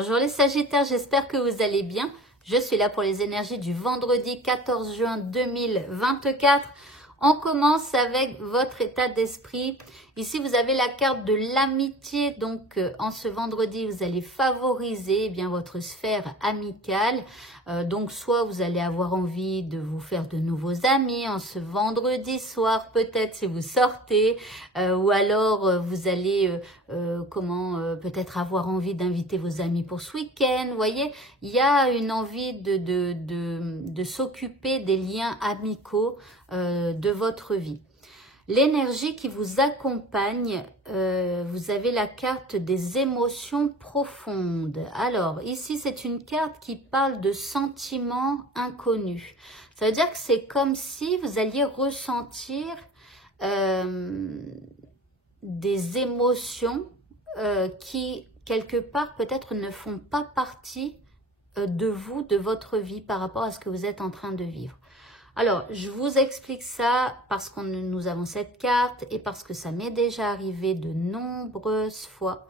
Bonjour les Sagittaires, j'espère que vous allez bien. Je suis là pour les énergies du vendredi 14 juin 2024. On commence avec votre état d'esprit. Ici, vous avez la carte de l'amitié. Donc, en ce vendredi, vous allez favoriser bien votre sphère amicale. Donc, soit vous allez avoir envie de vous faire de nouveaux amis en ce vendredi soir, peut-être si vous sortez. Ou alors, vous allez peut-être avoir envie d'inviter vos amis pour ce week-end. Vous voyez, il y a une envie de s'occuper des liens amicaux de votre vie. L'énergie qui vous accompagne, vous avez la carte des émotions profondes. Alors, ici, c'est une carte qui parle de sentiments inconnus. Ça veut dire que c'est comme si vous alliez ressentir des émotions qui, quelque part, peut-être ne font pas partie de vous, de votre vie par rapport à ce que vous êtes en train de vivre. Alors, je vous explique ça parce que nous avons cette carte et parce que ça m'est déjà arrivé de nombreuses fois.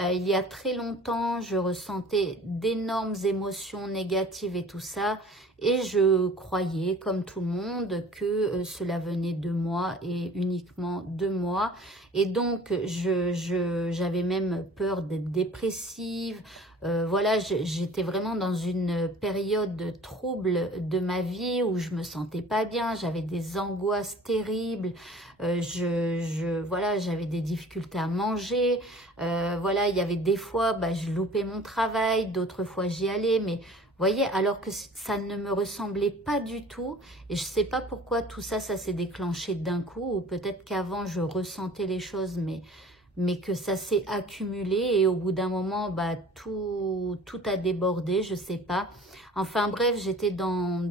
Il y a très longtemps, je ressentais d'énormes émotions négatives et tout ça. Et je croyais, comme tout le monde, que cela venait de moi et uniquement de moi. Et donc, j'avais même peur d'être dépressive. Voilà, j'étais vraiment dans une période trouble de ma vie où je me sentais pas bien. J'avais des angoisses terribles. Voilà, j'avais des difficultés à manger. Voilà, il y avait des fois, je loupais mon travail. D'autres fois, j'y allais. Mais voyez, alors que ça ne me ressemblait pas du tout. Et je ne sais pas pourquoi tout ça, ça s'est déclenché d'un coup. Ou peut-être qu'avant, je ressentais les choses, mais que ça s'est accumulé. Et au bout d'un moment, tout a débordé, je ne sais pas. Enfin bref, j'étais dans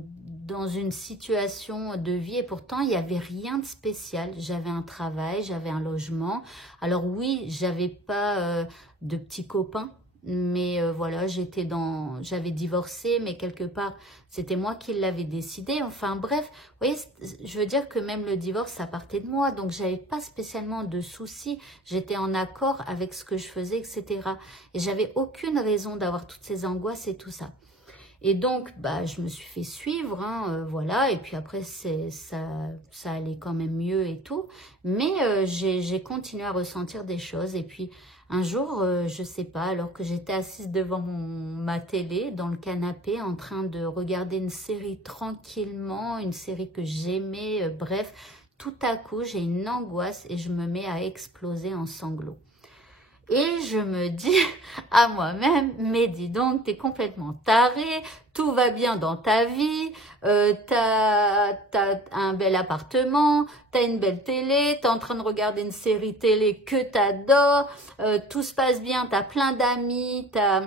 une situation de vie et pourtant, il n'y avait rien de spécial. J'avais un travail, j'avais un logement. Alors oui, j'avais pas de petits copains. Mais voilà, j'avais divorcé, mais quelque part, c'était moi qui l'avais décidé. Enfin bref, vous voyez, je veux dire que même le divorce, ça partait de moi. Donc, j'avais pas spécialement de soucis. J'étais en accord avec ce que je faisais, etc. Et j'avais aucune raison d'avoir toutes ces angoisses et tout ça. Et donc, je me suis fait suivre, voilà. Et puis après, ça allait quand même mieux et tout. Mais j'ai continué à ressentir des choses. Et puis, un jour, je sais pas, alors que j'étais assise devant ma télé, dans le canapé, en train de regarder une série tranquillement, une série que j'aimais, bref, tout à coup, j'ai une angoisse et je me mets à exploser en sanglots. Et je me dis à moi-même, mais dis donc, t'es complètement taré, tout va bien dans ta vie, t'as un bel appartement, t'as une belle télé, t'es en train de regarder une série télé que t'adores, tout se passe bien, t'as plein d'amis, t'as...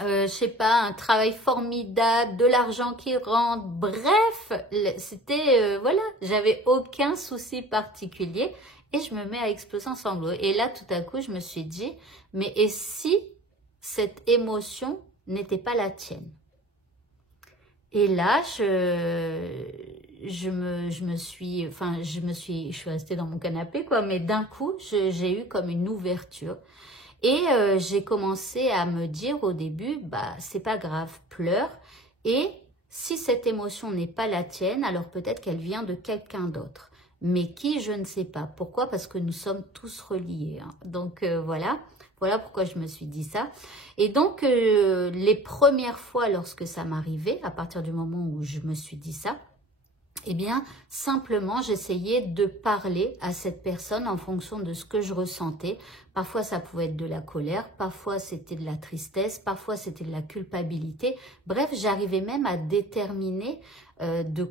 je sais pas, un travail formidable, de l'argent qui rentre, bref, c'était, voilà, j'avais aucun souci particulier et je me mets à exploser en sanglots. Et là, tout à coup, je me suis dit, mais et si cette émotion n'était pas la tienne? Et là, je suis restée dans mon canapé, quoi, mais d'un coup, j'ai eu comme une ouverture. Et j'ai commencé à me dire au début, c'est pas grave, pleure. Et si cette émotion n'est pas la tienne, alors peut-être qu'elle vient de quelqu'un d'autre. Mais qui, je ne sais pas. Pourquoi? Parce que nous sommes tous reliés. Donc voilà pourquoi je me suis dit ça. Et donc les premières fois lorsque ça m'arrivait, à partir du moment où je me suis dit ça, eh bien, simplement, j'essayais de parler à cette personne en fonction de ce que je ressentais. Parfois, ça pouvait être de la colère, parfois, c'était de la tristesse, parfois, c'était de la culpabilité. Bref, j'arrivais même à déterminer de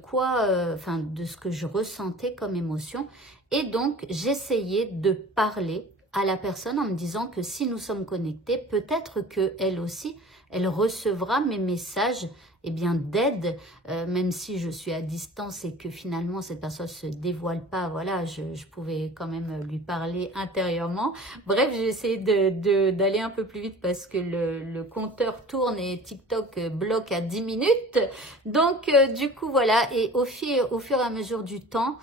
ce que je ressentais comme émotion. Et donc, j'essayais de parler à la personne en me disant que si nous sommes connectés, peut-être qu'elle aussi, elle recevra mes messages d'aide, même si je suis à distance et que finalement cette personne se dévoile pas, voilà, je pouvais quand même lui parler intérieurement. Bref, j'ai essayé d'aller un peu plus vite parce que le compteur tourne et TikTok bloque à 10 minutes. Donc, du coup, voilà, et au fur et à mesure du temps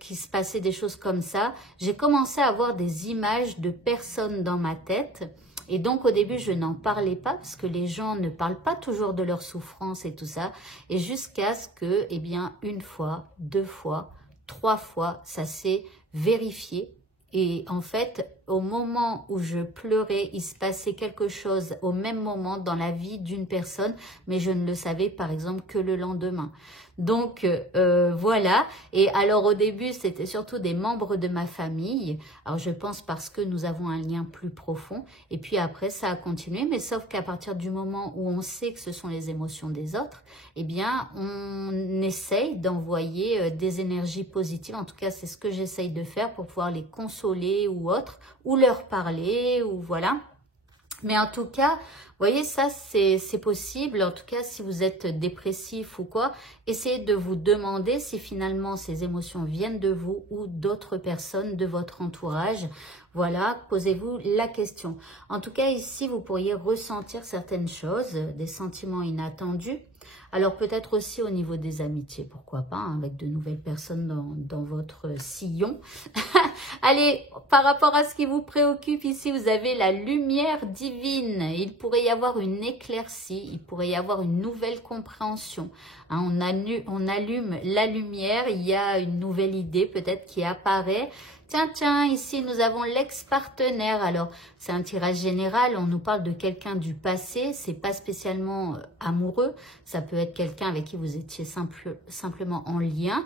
qu'il se passait des choses comme ça, j'ai commencé à avoir des images de personnes dans ma tête Et donc, au début, je n'en parlais pas parce que les gens ne parlent pas toujours de leur souffrance et tout ça. Et jusqu'à ce que, eh bien, une fois, deux fois, trois fois, ça s'est vérifié. Et en fait, au moment où je pleurais, il se passait quelque chose au même moment dans la vie d'une personne, mais je ne le savais par exemple que le lendemain. Donc voilà, et alors au début c'était surtout des membres de ma famille, alors je pense parce que nous avons un lien plus profond, et puis après ça a continué, mais sauf qu'à partir du moment où on sait que ce sont les émotions des autres, eh bien on essaye d'envoyer des énergies positives, en tout cas c'est ce que j'essaye de faire pour pouvoir les consoler ou autre, ou leur parler, ou voilà. Mais en tout cas, vous voyez, ça, c'est possible. En tout cas, si vous êtes dépressif ou quoi, essayez de vous demander si finalement ces émotions viennent de vous ou d'autres personnes de votre entourage. Voilà, posez-vous la question. En tout cas, ici, vous pourriez ressentir certaines choses, des sentiments inattendus. Alors peut-être aussi au niveau des amitiés, pourquoi pas, hein, avec de nouvelles personnes dans votre sillon. Allez, par rapport à ce qui vous préoccupe ici, vous avez la lumière divine. Il pourrait y avoir une éclaircie, il pourrait y avoir une nouvelle compréhension. Hein, on allume la lumière, il y a une nouvelle idée peut-être qui apparaît. Tiens, ici nous avons l'ex-partenaire. Alors, c'est un tirage général, on nous parle de quelqu'un du passé, c'est pas spécialement amoureux, ça peut être quelqu'un avec qui vous étiez simplement en lien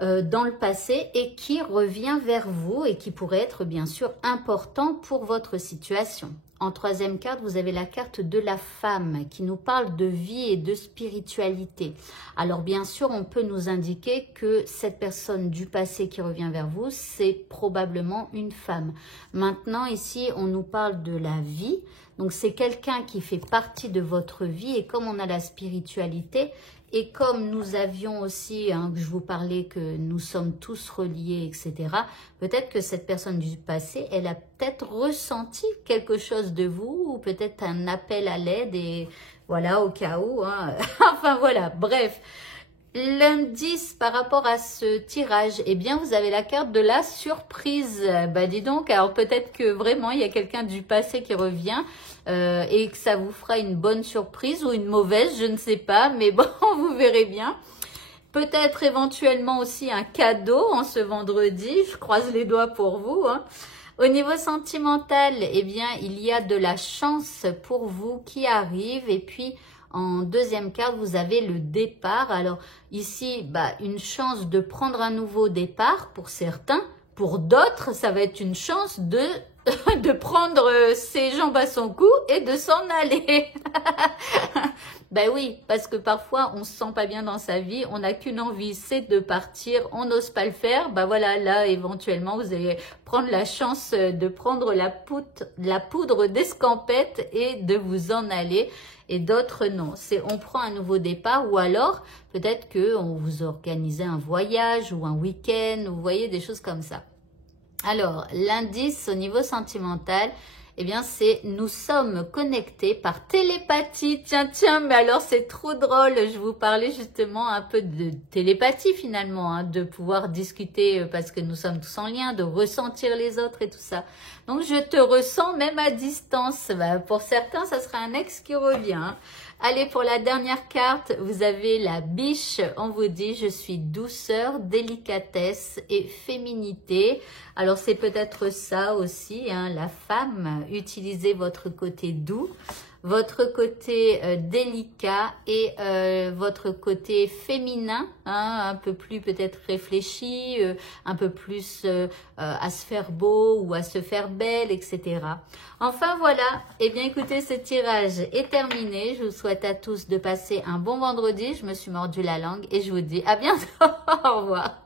dans le passé et qui revient vers vous et qui pourrait être bien sûr important pour votre situation. En troisième carte, vous avez la carte de la femme qui nous parle de vie et de spiritualité. Alors bien sûr, on peut nous indiquer que cette personne du passé qui revient vers vous, c'est probablement une femme. Maintenant, ici, on nous parle de la vie. Donc c'est quelqu'un qui fait partie de votre vie et comme on a la spiritualité, et comme nous avions aussi, hein, que je vous parlais que nous sommes tous reliés, etc., peut-être que cette personne du passé, elle a peut-être ressenti quelque chose de vous, ou peut-être un appel à l'aide, et voilà, au cas où. Hein. Enfin voilà, bref. L'indice par rapport à ce tirage, eh bien, vous avez la carte de la surprise. Bah, dis donc, alors peut-être que vraiment, il y a quelqu'un du passé qui revient et que ça vous fera une bonne surprise ou une mauvaise, je ne sais pas, mais bon, vous verrez bien. Peut-être éventuellement aussi un cadeau en ce vendredi, je croise les doigts pour vous. Hein. Au niveau sentimental, eh bien, il y a de la chance pour vous qui arrive et puis... En deuxième carte, vous avez le départ. Alors ici, bah, une chance de prendre un nouveau départ pour certains. Pour d'autres, ça va être une chance de prendre ses jambes à son cou et de s'en aller. Ben oui, parce que parfois, on se sent pas bien dans sa vie. On n'a qu'une envie, c'est de partir. On n'ose pas le faire. Ben voilà, là, éventuellement, vous allez prendre la chance de prendre la poudre d'escampette et de vous en aller. Et d'autres non, c'est on prend un nouveau départ ou alors peut-être que on vous organisez un voyage ou un week-end, vous voyez des choses comme ça. Alors l'indice au niveau sentimental, eh bien c'est nous sommes connectés par télépathie. Tiens, mais alors c'est trop drôle, je vous parlais justement un peu de télépathie finalement, hein, de pouvoir discuter parce que nous sommes tous en lien, de ressentir les autres et tout ça. Donc je te ressens même à distance. Bah, pour certains, ça sera un ex qui revient. Hein. Allez, pour la dernière carte, vous avez la biche. On vous dit, je suis douceur, délicatesse et féminité. Alors, c'est peut-être ça aussi, hein, la femme. Utilisez votre côté doux, votre côté délicat et votre côté féminin, hein, un peu plus peut-être réfléchi, un peu plus à se faire beau ou à se faire belle, etc. Enfin voilà, eh bien écoutez, ce tirage est terminé. Je vous souhaite à tous de passer un bon vendredi. Je me suis mordu la langue et je vous dis à bientôt. Au revoir.